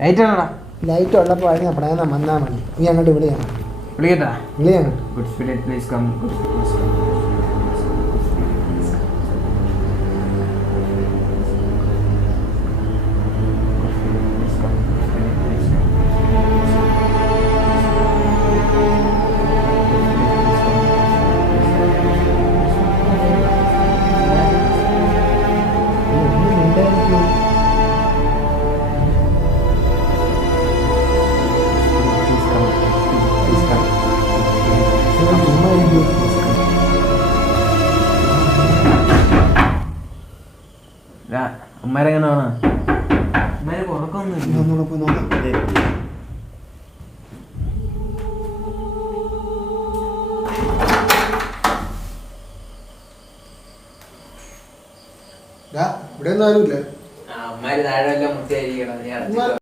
Light ആണോടാ? Light ഉള്ളപ്പോൾ അതിന് പറയാൻ വന്നാൽ മതി. നീ അങ്ങോട്ട് വിളിയാണ് വിളിക്കട്ടാ? വിളിയാണ്. Good spirit please come. Good spirit ഉമ്മാരെങ്ങനെ വേണം? ഉമ്മാരെ ഉറക്കമൊന്നും ഇവിടെ ഒന്നും ആരുമില്ല. ഉമ്മാര് താഴെ മുറ്റായിരിക്കണം.